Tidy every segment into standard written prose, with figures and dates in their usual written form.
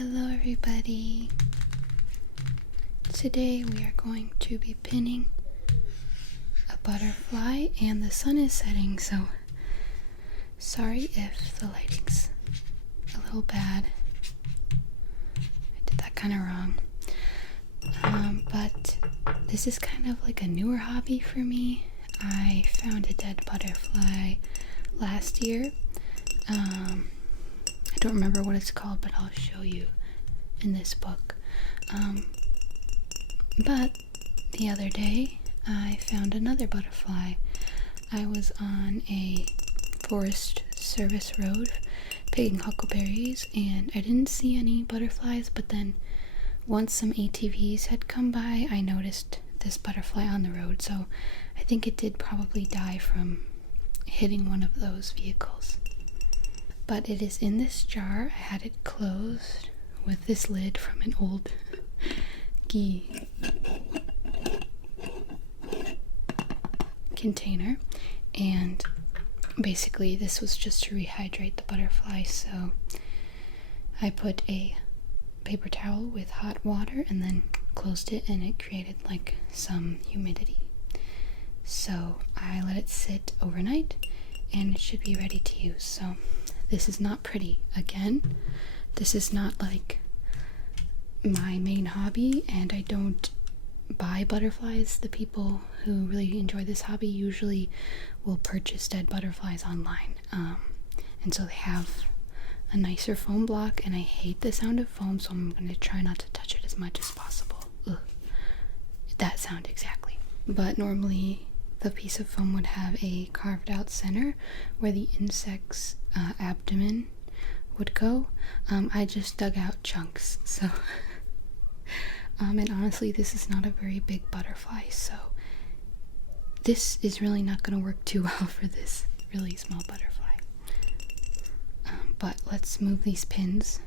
Hello everybody. Today we are going to be pinning a butterfly and the sun is setting, so sorry if the lighting's a little bad. I did that kind of wrong. But this is kind of like a newer hobby for me. I found a dead butterfly last year. I don't remember what it's called, but I'll show you in this book. But the other day I found another butterfly. I was on a forest service road picking huckleberries and I didn't see any butterflies, but then once some ATVs had come by, I noticed this butterfly on the road, so I think it did probably die from hitting one of those vehicles. But it is in this jar. I had it closed with this lid from an old ghee container, and basically this was just to rehydrate the butterfly. So I put a paper towel with hot water and then closed it, and it created like some humidity. So I let it sit overnight and it should be ready to use. So this is not pretty. Again, this is not like my main hobby, and I don't buy butterflies. The people who really enjoy this hobby usually will purchase dead butterflies online, and so they have a nicer foam block, and I hate the sound of foam, so I'm going to try not to touch it as much as possible. Ugh. That sound exactly. But normally the piece of foam would have a carved out center where the insect's abdomen would go. I just dug out chunks, so and honestly this is not a very big butterfly, so this is really not going to work too well for this really small butterfly. But let's move these pins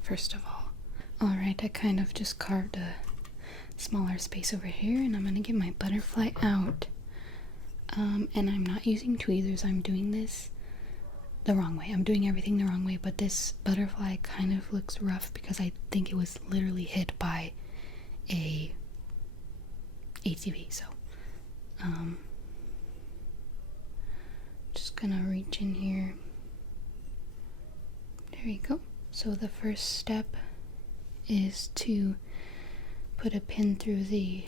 first of all. Alright, I kind of just carved a smaller space over here, and I'm going to get my butterfly out. And I'm not using tweezers. I'm doing this the wrong way. I'm doing everything the wrong way, but this butterfly kind of looks rough because I think it was literally hit by a ATV. So just gonna reach in here. There you go. So the first step is to put a pin through the,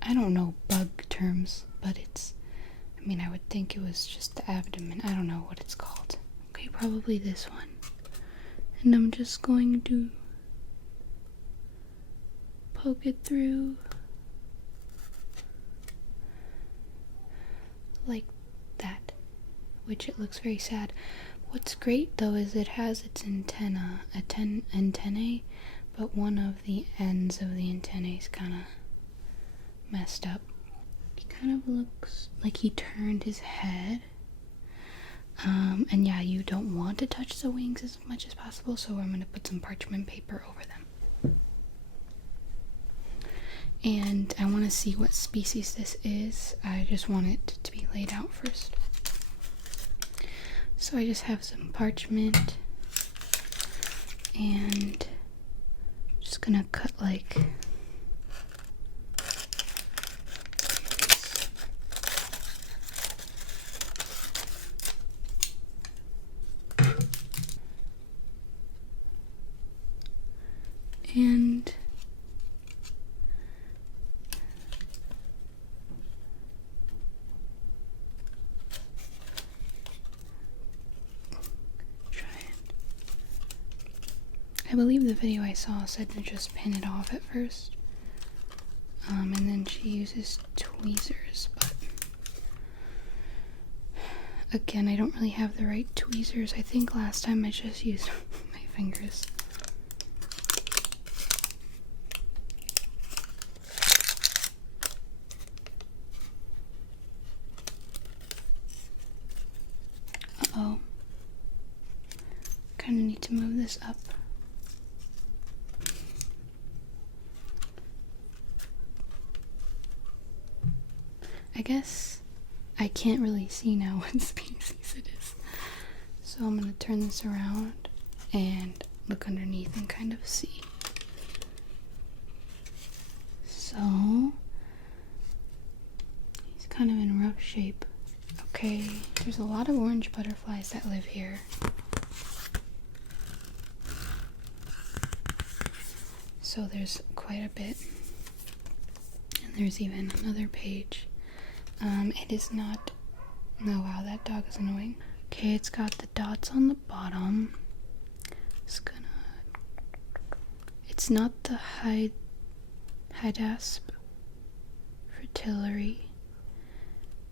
I don't know bug terms, but I would think it was just the abdomen. I don't know what it's called. Okay, probably this one. And I'm just going to poke it through like that, which it looks very sad. What's great though is it has its antennae, but one of the ends of the antennae is kind of messed up. It kind of looks like he turned his head. And yeah, you don't want to touch the wings as much as possible, so I'm going to put some parchment paper over them. And I want to see what species this is. I just want it to be laid out first. So I just have some parchment and just gonna cut like and I believe the video I saw said to just pin it off at first, and then she uses tweezers, but again, I don't really have the right tweezers. I think last time I just used my fingers. Uh-oh. Kinda need to move this up. I guess I can't really see now what species it is. So I'm going to turn this around and look underneath and kind of see. So he's kind of in rough shape. Okay, there's a lot of orange butterflies that live here. So there's quite a bit. And there's even another page. It is not... Oh wow, that dog is annoying. Okay, it's got the dots on the bottom. It's not the Hydasp fritillary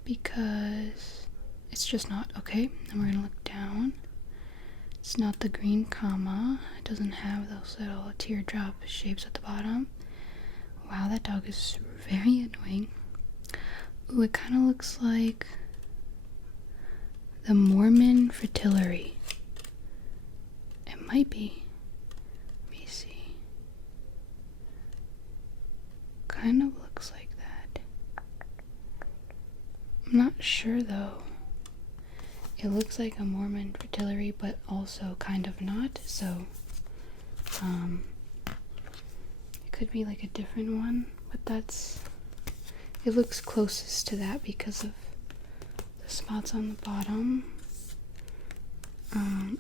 because it's just not. Okay, then we're gonna look down. It's not the green comma. It doesn't have those little teardrop shapes at the bottom. Wow, that dog is very annoying. Ooh, it kind of looks like the Mormon fritillary. It might be. Let me see. Kind of looks like that. I'm not sure though. It looks like a Mormon fritillary, but also kind of not. So, it could be like a different one, but it looks closest to that because of the spots on the bottom.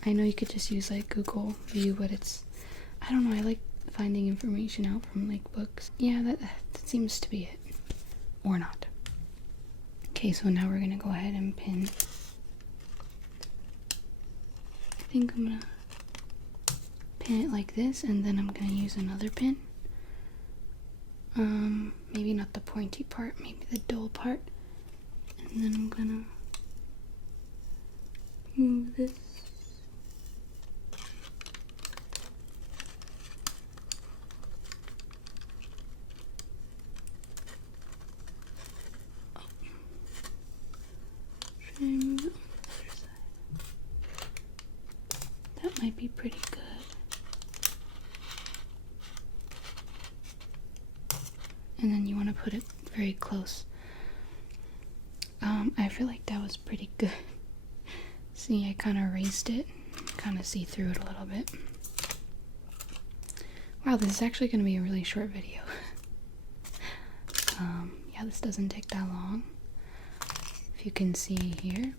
I know you could just use like Google View, but I don't know, I like finding information out from like books. Yeah, that seems to be it. Or not. Okay, so now we're gonna go ahead and pin. I think I'm gonna pin it like this, and then I'm gonna use another pin. Maybe not the pointy part, maybe the dull part. And then I'm gonna move this. Oh. Try and move it on the other side. That might be pretty good. And then you want to put it very close. I feel like that was pretty good. See, I kind of raised it, kind of see through it a little bit. Wow, this is actually going to be a really short video. Yeah, this doesn't take that long. If you can see here,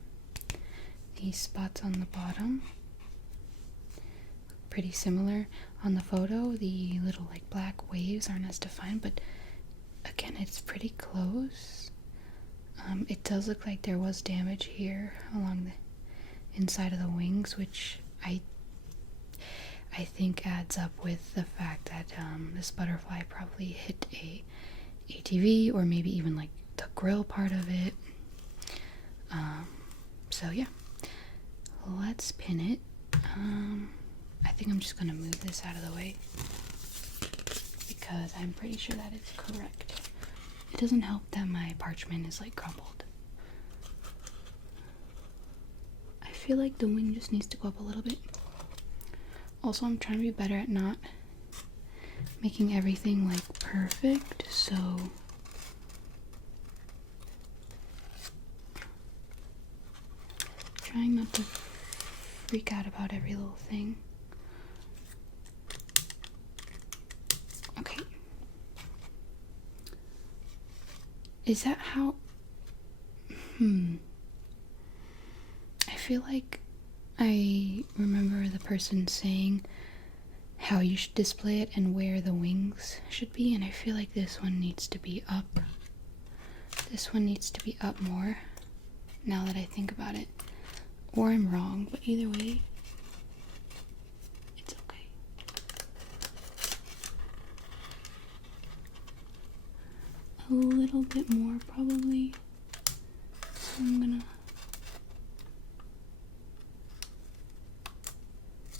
these spots on the bottom, pretty similar. On the photo, the little like black waves aren't as defined, but again, it's pretty close. It does look like there was damage here along the inside of the wings, which I think adds up with the fact that this butterfly probably hit a ATV, or maybe even like the grill part of it. So yeah, let's pin it. I think I'm just gonna move this out of the way because I'm pretty sure that it's correct. It doesn't help that my parchment is like crumpled. I feel like the wing just needs to go up a little bit. Also, I'm trying to be better at not making everything like perfect, so trying not to freak out about every little thing. Okay. Is that how... I feel like I remember the person saying how you should display it and where the wings should be, and I feel like this one needs to be up. This one needs to be up more, now that I think about it. Or I'm wrong, but either way, it's okay. A little bit more, probably. So I'm gonna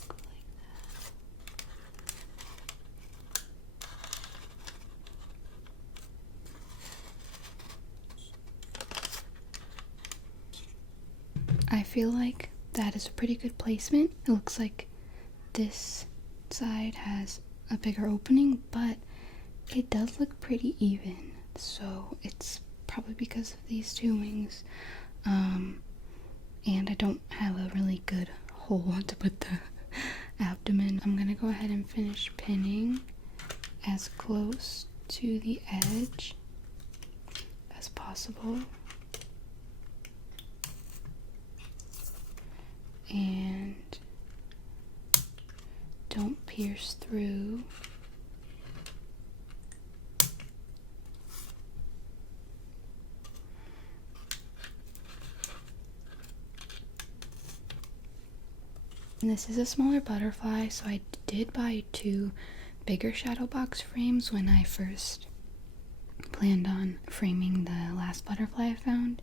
go like that. I feel like that is a pretty good placement. It looks like this side has a bigger opening, but it does look pretty even. So it's probably because of these two wings. And I don't have a really good hole to put abdomen. I'm gonna go ahead and finish pinning as close to the edge as possible. And don't pierce through. And this is a smaller butterfly, so I did buy 2 bigger shadow box frames when I first planned on framing the last butterfly I found.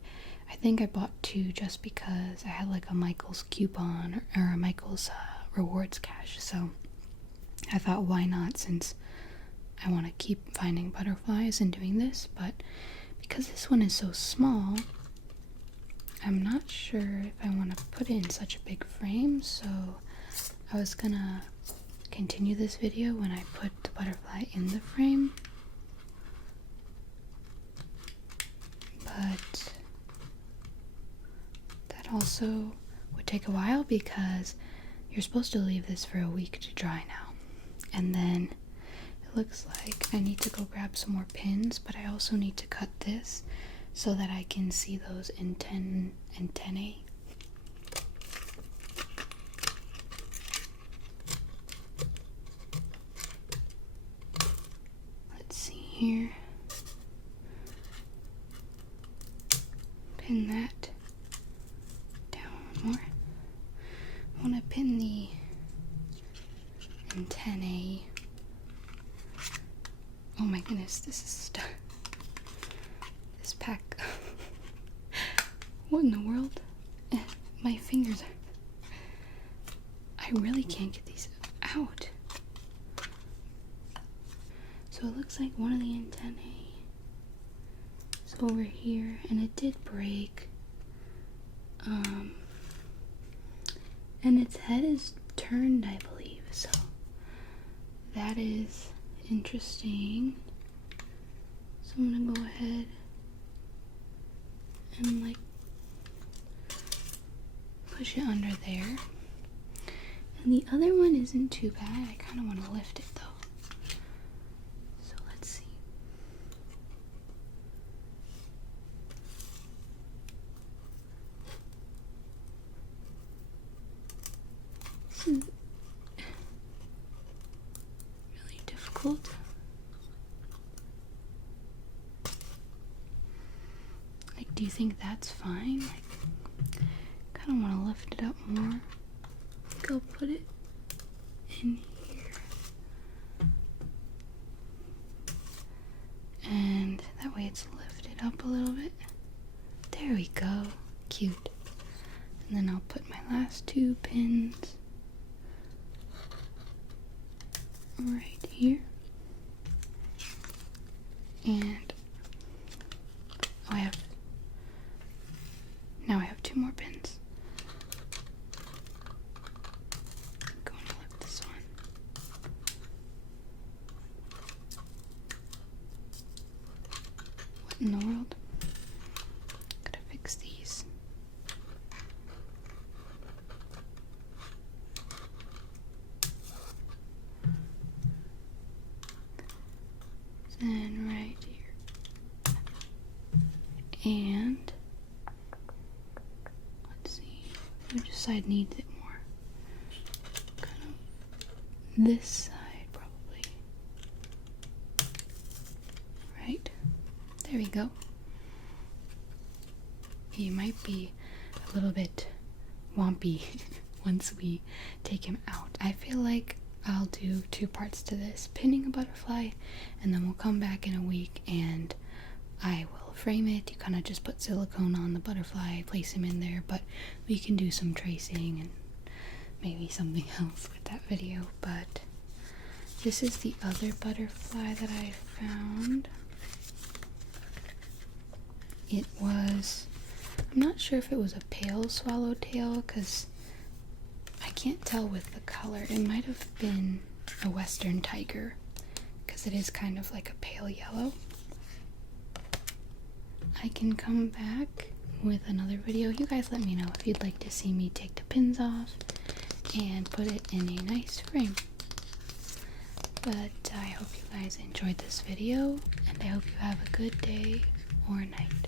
I think I bought 2 just because I had like a Michael's coupon or a Michael's rewards cash, so I thought why not, since I want to keep finding butterflies and doing this. But because this one is so small, I'm not sure if I want to put it in such a big frame, so I was gonna continue this video when I put the butterfly in the frame. But that also would take a while because you're supposed to leave this for a week to dry now. And then it looks like I need to go grab some more pins, but I also need to cut this so that I can see those antennae. Let's see here. Pin that down more. I want to pin the antennae. Oh my goodness, this is stuck. This pack. What in the world? My fingers are... I really can't get these out. So it looks like one of the antennae is over here, and it did break. And its head is turned, I believe, so that is interesting. So I'm gonna go ahead and like push it under there. And the other one isn't too bad. I kind of want to lift it though. So let's see. This is really difficult. Like, do you think that's fine? Like, kind of want to lift it up more. Go put it in here. And that way it's lifted up a little bit. There we go. Cute. And then I'll put my last 2 pins right here. And now I have 2 more pins. I'm going to lift this one. What in the world? Gotta fix these. Then right here. And let's see, which side needs it more? Kind of this side, probably. Right? There we go. He might be a little bit wompy once we take him out. I feel like I'll do 2 parts to this, pinning a butterfly, and then we'll come back in a week and I will frame it. You kind of just put silicone on the butterfly, place him in there, but we can do some tracing and maybe something else with that video. But this is the other butterfly that I found. It was, I'm not sure if it was a pale swallowtail because I can't tell with the color. It might have been a western tiger because it is kind of like a pale yellow. I can come back with another video. You guys let me know if you'd like to see me take the pins off and put it in a nice frame. But I hope you guys enjoyed this video, and I hope you have a good day or night.